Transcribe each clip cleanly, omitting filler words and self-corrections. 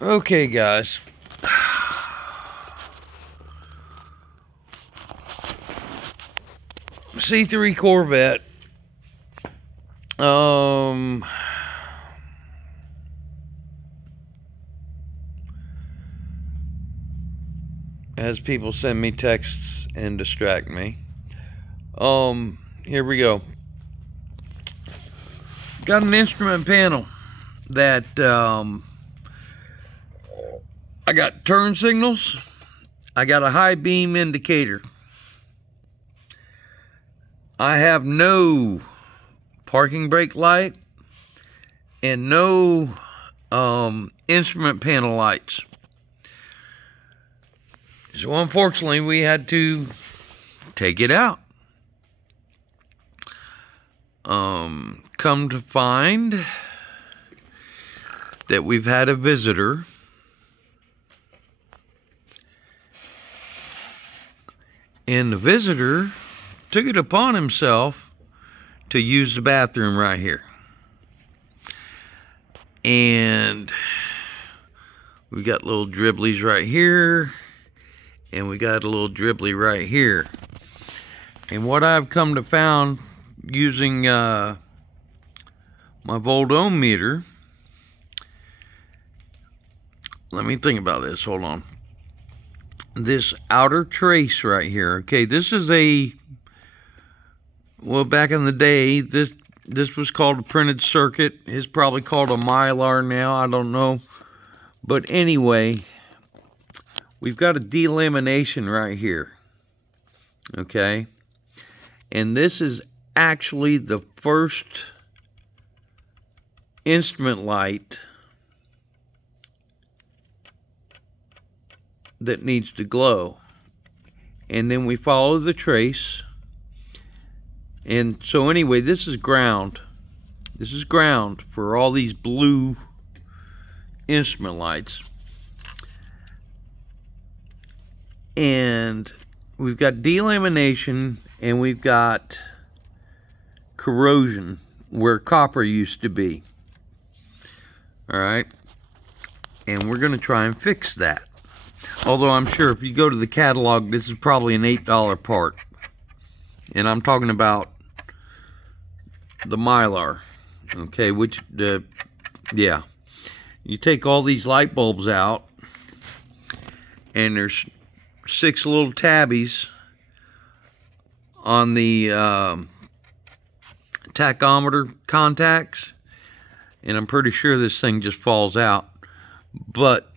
Okay, guys. C3 Corvette. Um, as people send me texts and distract me. Here we go. Got an instrument panel that I got turn signals. I got a high beam indicator. I have no parking brake light and no instrument panel lights. So unfortunately, we had to take it out. Come to find that we've had a visitor. And the visitor took it upon himself to use the bathroom right here. And we got little dribblies right here. And we got a little dribbly right here. And what I've come to found using my volt ohm meter. Let me think about this. Hold on. This outer trace right here. Okay, this is well, back in the day, this was called a printed circuit. It's probably called a Mylar now. I don't know. But anyway, we've got a delamination right here. Okay. And this is actually the first instrument light that needs to glow. And then we follow the trace. And so anyway, this is ground. This is ground for all these blue instrument lights. And we've got delamination and we've got corrosion where copper used to be. All right. And we're going to try and fix that. Although I'm sure if you go to the catalog, this is probably an $8 part. And I'm talking about the Mylar. Okay, yeah. You take all these light bulbs out, and there's 6 little tabbies on the tachometer contacts. And I'm pretty sure this thing just falls out. But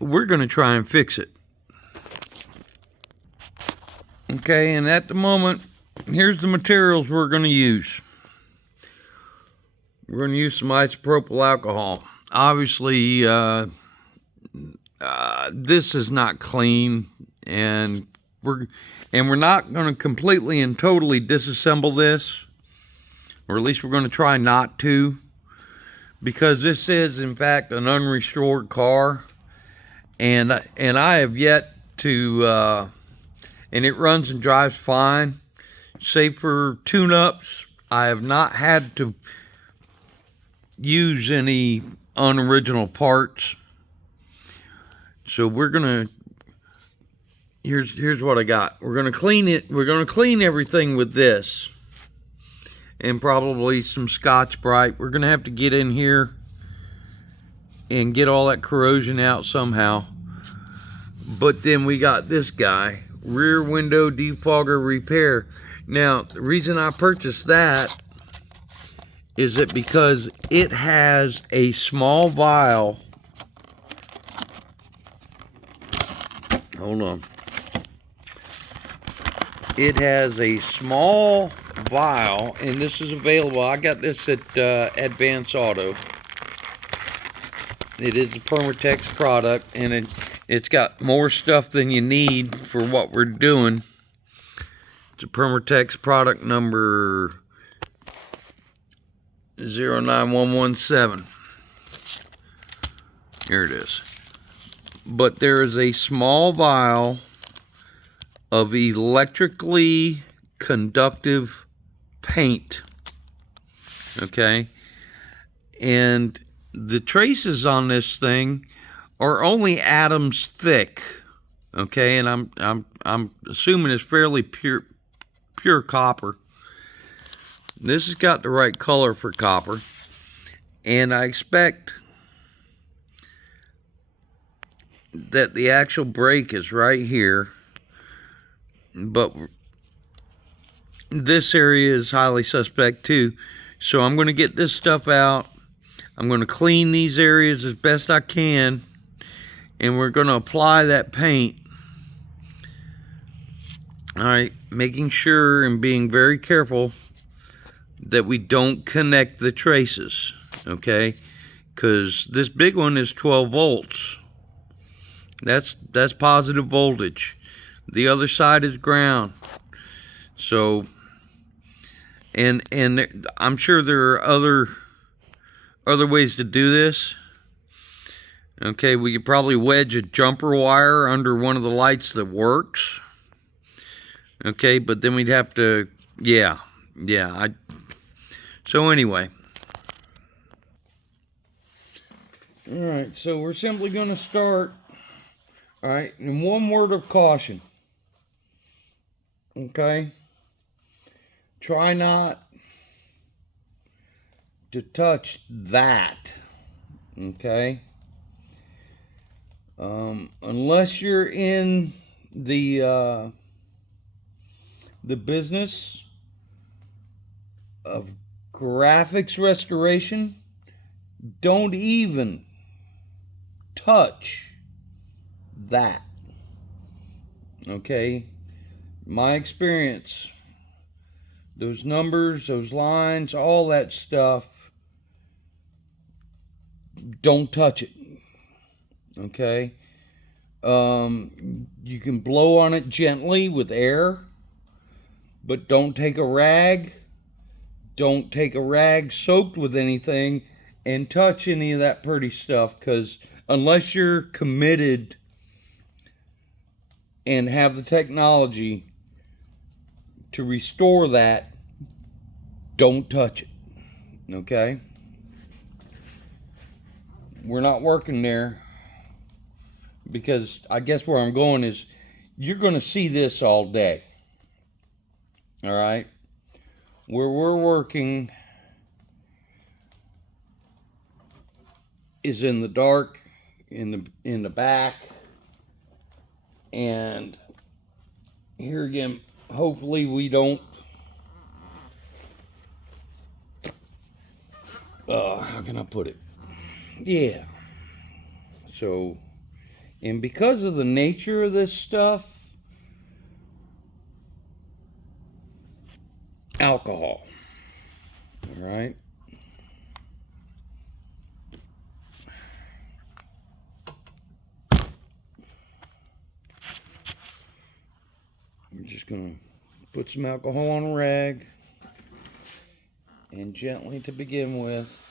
we're going to try and fix it. Okay, and at the moment, here's the materials we're going to use. We're going to use some isopropyl alcohol. Obviously, this is not clean, and we're not going to completely and totally disassemble this, or at least we're going to try not to, because this is in fact an unrestored car. And I have yet to, and it runs and drives fine. Save for tune-ups, I have not had to use any unoriginal parts. So we're gonna, here's what I got. We're gonna clean it. We're gonna clean everything with this, and probably some Scotch-Brite. We're gonna have to get in here and get all that corrosion out somehow. But then we got this guy, rear window defogger repair. Now, the reason I purchased that is that because it has a small vial. Hold on. It has a small vial, and this is available. I got this at Advance Auto. It is a Permatex product, and it's got more stuff than you need for what we're doing. It's a Permatex product number 09117. Here it is. But there is a small vial of electrically conductive paint. Okay? And the traces on this thing are only atoms thick. Okay, and I'm assuming it's fairly pure copper. This has got the right color for copper, and I expect that the actual break is right here, but this area is highly suspect too. So I'm going to get this stuff out. I'm going to clean these areas as best I can, and we're going to apply that paint. All right, making sure and being very careful that we don't connect the traces, okay? Because this big one is 12 volts. That's positive voltage. The other side is ground. So, and I'm sure there are other ways to do this. Okay, we could probably wedge a jumper wire under one of the lights that works. Okay, but then we'd have to, so anyway. All right, so we're simply going to start. All right, and one word of caution. Okay, try not to touch that. Okay, unless you're in the business of graphics restoration, don't even touch that. Okay, my experience, those numbers, those lines, all that stuff, don't touch it. Okay, you can blow on it gently with air, but don't take a rag. Don't take a rag soaked with anything and touch any of that pretty stuff, because unless you're committed and have the technology to restore that, don't touch it. Okay? We're not working there, because I guess where I'm going is you're going to see this all day. All right? Where we're working is in the dark, in the back, and here again, hopefully we don't, how can I put it? Yeah. So, and because of the nature of this stuff, alcohol. All right. I'm just going to put some alcohol on a rag, and gently to begin with.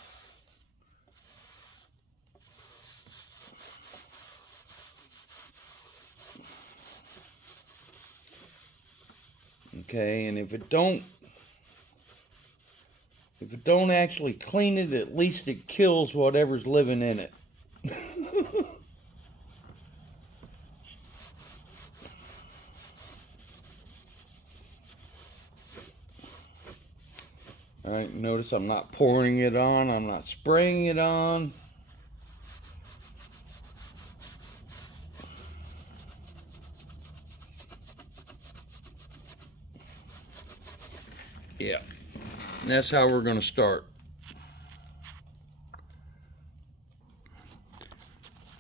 Okay, and if it don't actually clean it, at least it kills whatever's living in it. All right, notice I'm not pouring it on, I'm not spraying it on. Yeah, and that's how we're going to start.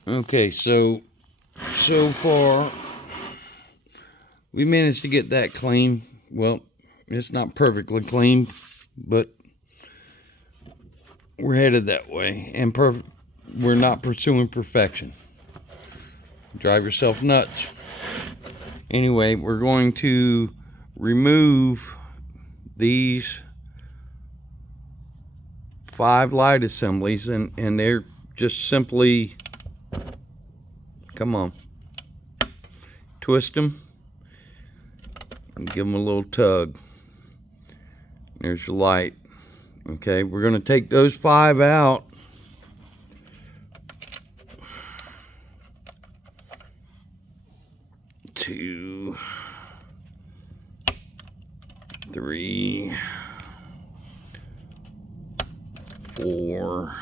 Okay, so far we managed to get that clean. Well, it's not perfectly clean, but we're headed that way, and we're not pursuing perfection. Drive yourself nuts. Anyway, we're going to remove these 5 light assemblies, and they're just simply, come on, twist them and give them a little tug. There's your light. Okay, we're going to take those 5 out, 2, 3, 4,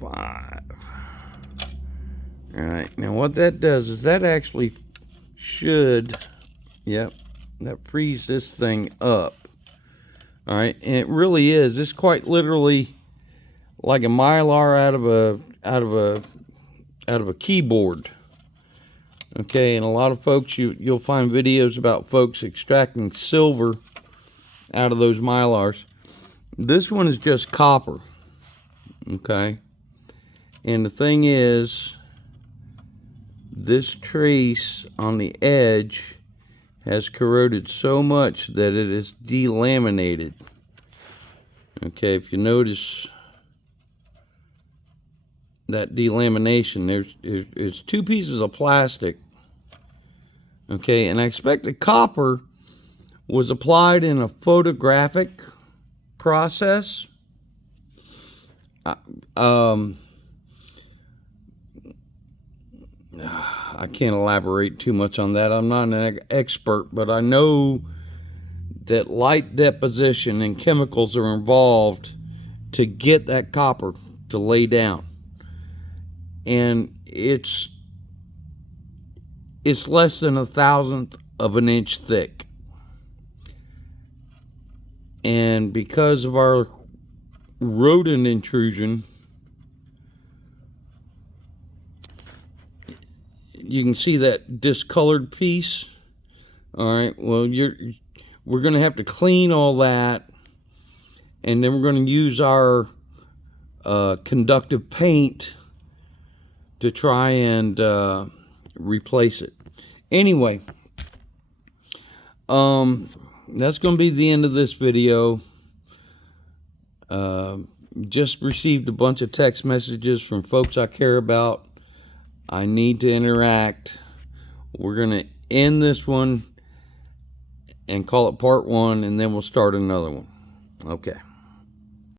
5. All right, now what that does is that actually should, yep, that frees this thing up. All right, and it really is. It's quite literally like a Mylar out of a keyboard. Okay, and a lot of folks, you'll find videos about folks extracting silver out of those Mylars. This one is just copper. Okay, and the thing is, this trace on the edge has corroded so much that it is delaminated. Okay, if you notice that delamination, there's 2 pieces of plastic. Okay, and I expect the copper was applied in a photographic process. I can't elaborate too much on that. I'm not an expert, but I know that light deposition and chemicals are involved to get that copper to lay down. And it's less than 1/1000th of an inch thick. And because of our rodent intrusion, you can see that discolored piece. All right, well, we're going to have to clean all that, and then we're going to use our conductive paint to try and replace it. Anyway, that's going to be the end of this video. Just received a bunch of text messages from folks I care about. I need to interact. We're going to end this one and call it part 1, and then we'll start another one. Okay.